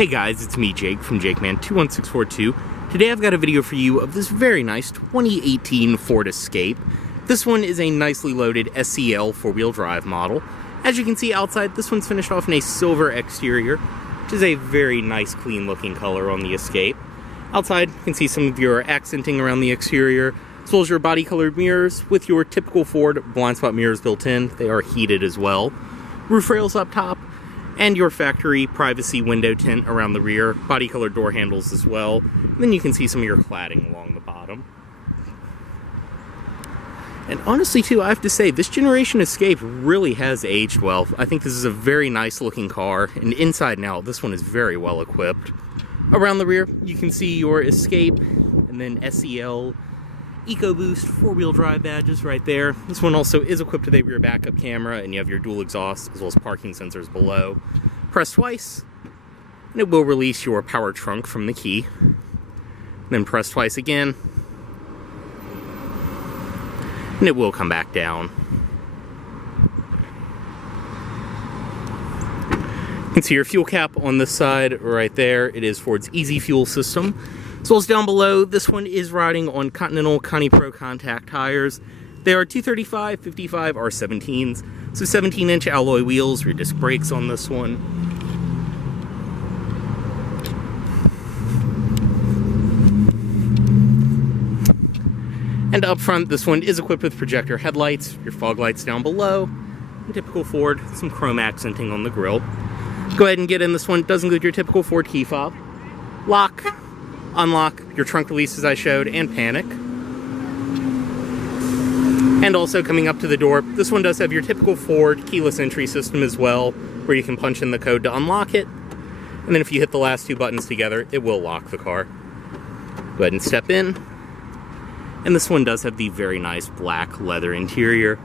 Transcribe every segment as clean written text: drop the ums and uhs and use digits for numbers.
Hey guys, it's me Jake from JakeMan21642. Today I've got a video for you of this very nice 2018 Ford Escape. This one is a nicely loaded SEL four-wheel drive model. As you can see outside, this one's finished off in a silver exterior, which is a very nice clean looking color on the Escape. Outside, you can see some of your accenting around the exterior, as well as your body colored mirrors with your typical Ford blind spot mirrors built in. They are heated as well. Roof rails up top, and your factory privacy window tint around the rear, body colored door handles as well. And then you can see some of your cladding along the bottom. And honestly too, I have to say, this generation Escape really has aged well. I think this is a very nice looking car, and inside and out, this one is very well equipped. Around the rear, you can see your Escape, and then SEL EcoBoost four-wheel drive badges right there. This one also is equipped with a rear backup camera, and you have your dual exhaust as well as parking sensors below. Press twice, and it will release your power trunk from the key. Then press twice again, and it will come back down. You can see your fuel cap on this side right there. It is Ford's Easy Fuel system. As well as down below, this one is riding on Continental Conti Pro Contact tires. They are 235 55 R17s, so 17-inch alloy wheels, rear disc brakes on this one. And up front, this one is equipped with projector headlights, your fog lights down below, and typical Ford, some chrome accenting on the grille. Go ahead and get in this one. It does include your typical Ford key fob, lock, unlock, your trunk release as I showed, and panic. And also coming up to the door, this one does have your typical Ford keyless entry system as well, where you can punch in the code to unlock it. And then if you hit the last two buttons together, it will lock the car. Go ahead and step in. And this one does have the very nice black leather interior.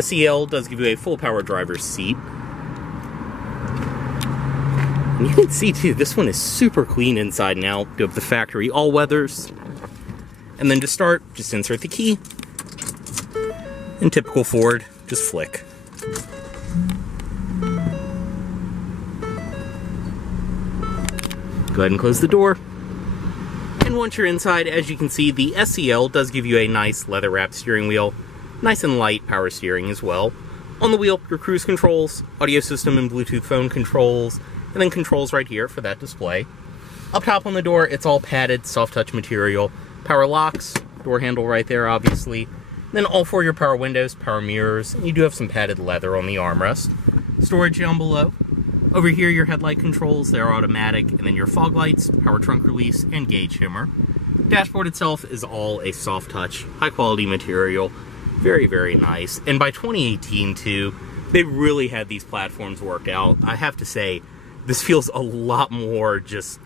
SEL does give you a full power driver's seat. And you can see too, this one is super clean inside and out. You have the factory all-weathers. And then to start, just insert the key. In typical Ford, just flick. Go ahead and close the door. And once you're inside, as you can see, the SEL does give you a nice leather-wrapped steering wheel. Nice and light power steering as well. On the wheel, your cruise controls, audio system and Bluetooth phone controls, and then controls right here for that display. Up top on the door, it's all padded, soft touch material. Power locks, door handle right there, obviously. Then all four of your power windows, power mirrors, and you do have some padded leather on the armrest. Storage down below. Over here, your headlight controls, they're automatic, and then your fog lights, power trunk release, and gauge shimmer. Dashboard itself is all a soft touch, high quality material. Very, very nice. And by 2018 too, they really had these platforms worked out. I have to say, this feels a lot more just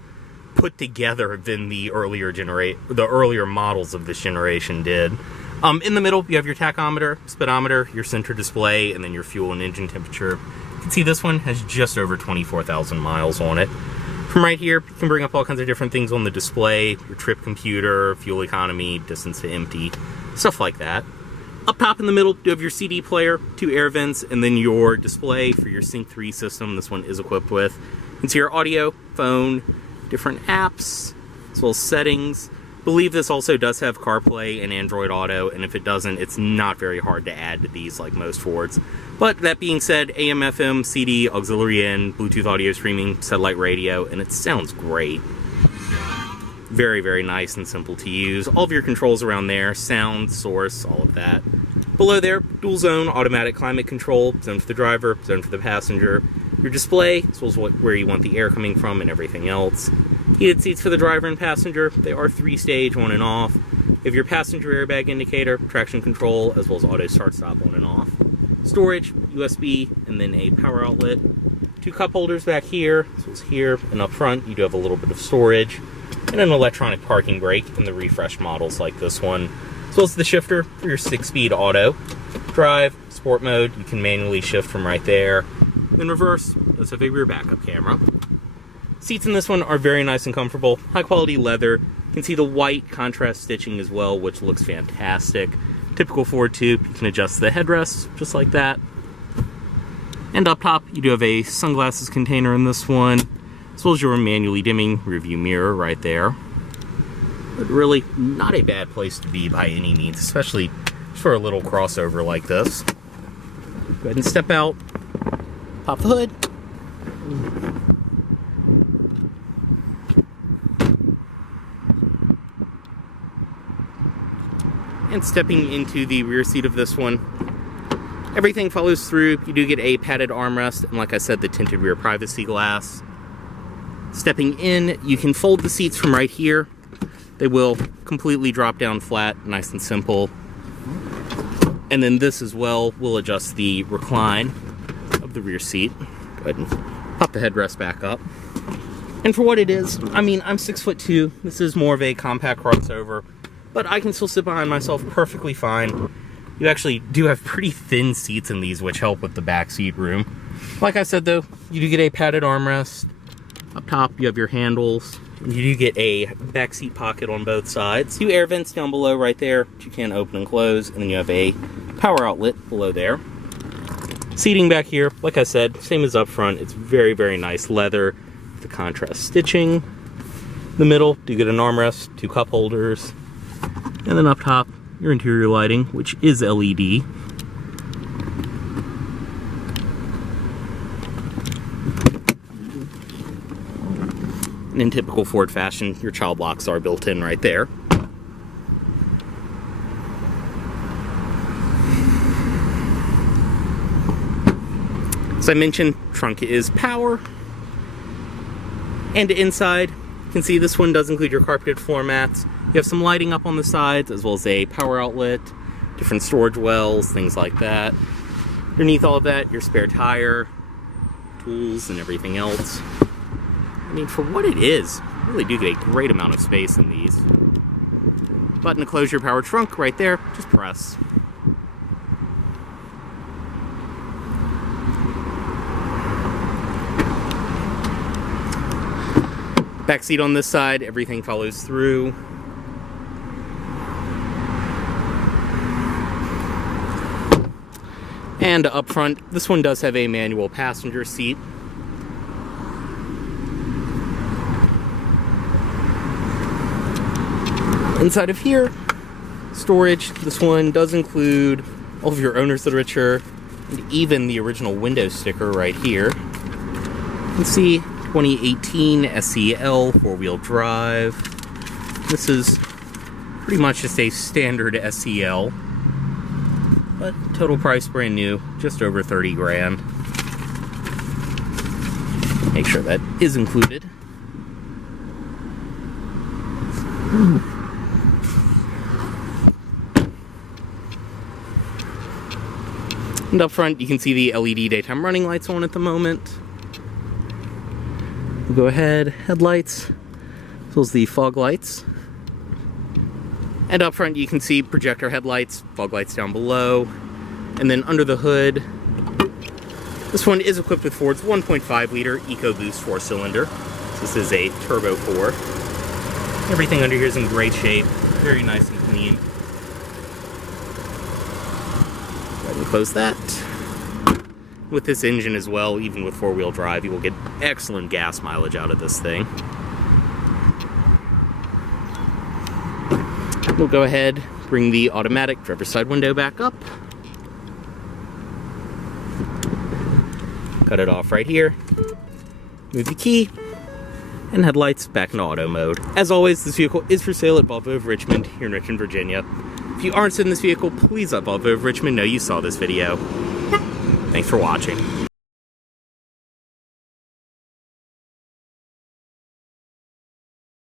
put together than the earlier models of this generation did. In the middle, you have your tachometer, speedometer, your center display, and then your fuel and engine temperature. You can see this one has just over 24,000 miles on it. From right here, you can bring up all kinds of different things on the display, your trip computer, fuel economy, distance to empty, stuff like that. Up top in the middle, you have your CD player, two air vents, and then your display for your Sync 3 system. This one is equipped with. You can see your audio, phone, different apps, as well as settings. I believe this also does have CarPlay and Android Auto, and if it doesn't, it's not very hard to add to these like most Fords. But that being said, AM, FM, CD, auxiliary in, Bluetooth audio streaming, satellite radio, and it sounds great. Very, very nice and simple to use. All of your controls around there, sound, source, all of that. Below there, dual zone, automatic climate control, zone for the driver, zone for the passenger. Your display, as well as where you want the air coming from and everything else. Heated seats for the driver and passenger. They are 3-stage, on and off. You have your passenger airbag indicator, traction control, as well as auto start-stop on and off. Storage, USB, and then a power outlet. Two cup holders back here, as well as here, and up front you do have a little bit of storage. And an electronic parking brake in the refresh models like this one. As well as the shifter for your 6-speed auto. Drive, sport mode, you can manually shift from right there. In reverse, does have a rear backup camera. Seats in this one are very nice and comfortable. High quality leather. You can see the white contrast stitching as well, which looks fantastic. Typical Ford tube, you can adjust the headrest just like that. And up top, you do have a sunglasses container in this one. as well as your manually dimming rearview mirror right there. But really, not a bad place to be by any means, especially for a little crossover like this. Go ahead and step out, pop the hood. And stepping into the rear seat of this one, everything follows through. You do get a padded armrest, and like I said, the tinted rear privacy glass. Stepping in, you can fold the seats from right here. They will completely drop down flat, nice and simple. And then this as well will adjust the recline of the rear seat. Go ahead and pop the headrest back up. And for what it is, I mean, I'm 6'2". This is more of a compact crossover, but I can still sit behind myself perfectly fine. You actually do have pretty thin seats in these, which help with the back seat room. Like I said though, you do get a padded armrest. Up top, you have your handles. You do get a back seat pocket on both sides. 2 air vents down below right there, which you can open and close. And then you have a power outlet below there. Seating back here, like I said, same as up front. It's very, very nice leather. The contrast stitching. In the middle, do get an armrest, 2 cup holders. And then up top, your interior lighting, which is LED. And in typical Ford fashion, your child locks are built in right there. As I mentioned, trunk is power. And inside, you can see this one does include your carpeted floor mats. You have some lighting up on the sides, as well as a power outlet, different storage wells, things like that. Underneath all of that, your spare tire, tools, and everything else. I mean, for what it is, you really do get a great amount of space in these. Button to close your power trunk right there, just press. Back seat on this side, everything follows through. And up front, this one does have a manual passenger seat. Inside of here, storage. This one does include all of your owner's literature and even the original window sticker right here. You can see 2018 SEL 4-wheel drive. This is pretty much just a standard SEL, but total price brand new, just over 30 grand. Make sure that is included. And up front, you can see the LED daytime running lights on at the moment. We'll go ahead, headlights, as well as the fog lights. And up front, you can see projector headlights, fog lights down below. And then under the hood, this one is equipped with Ford's 1.5 liter EcoBoost 4-cylinder. This is a Turbo 4. Everything under here is in great shape, very nice and clean. Go ahead and close that. With this engine as well, even with 4-wheel drive, you will get excellent gas mileage out of this thing. We'll go ahead, bring the automatic driver's side window back up. Cut it off right here. Move the key. And headlights back into auto mode. As always, this vehicle is for sale at Volvo of Richmond here in Richmond, Virginia. If you aren't in this vehicle, please let Volvo of Richmond know you saw this video. Thanks for watching.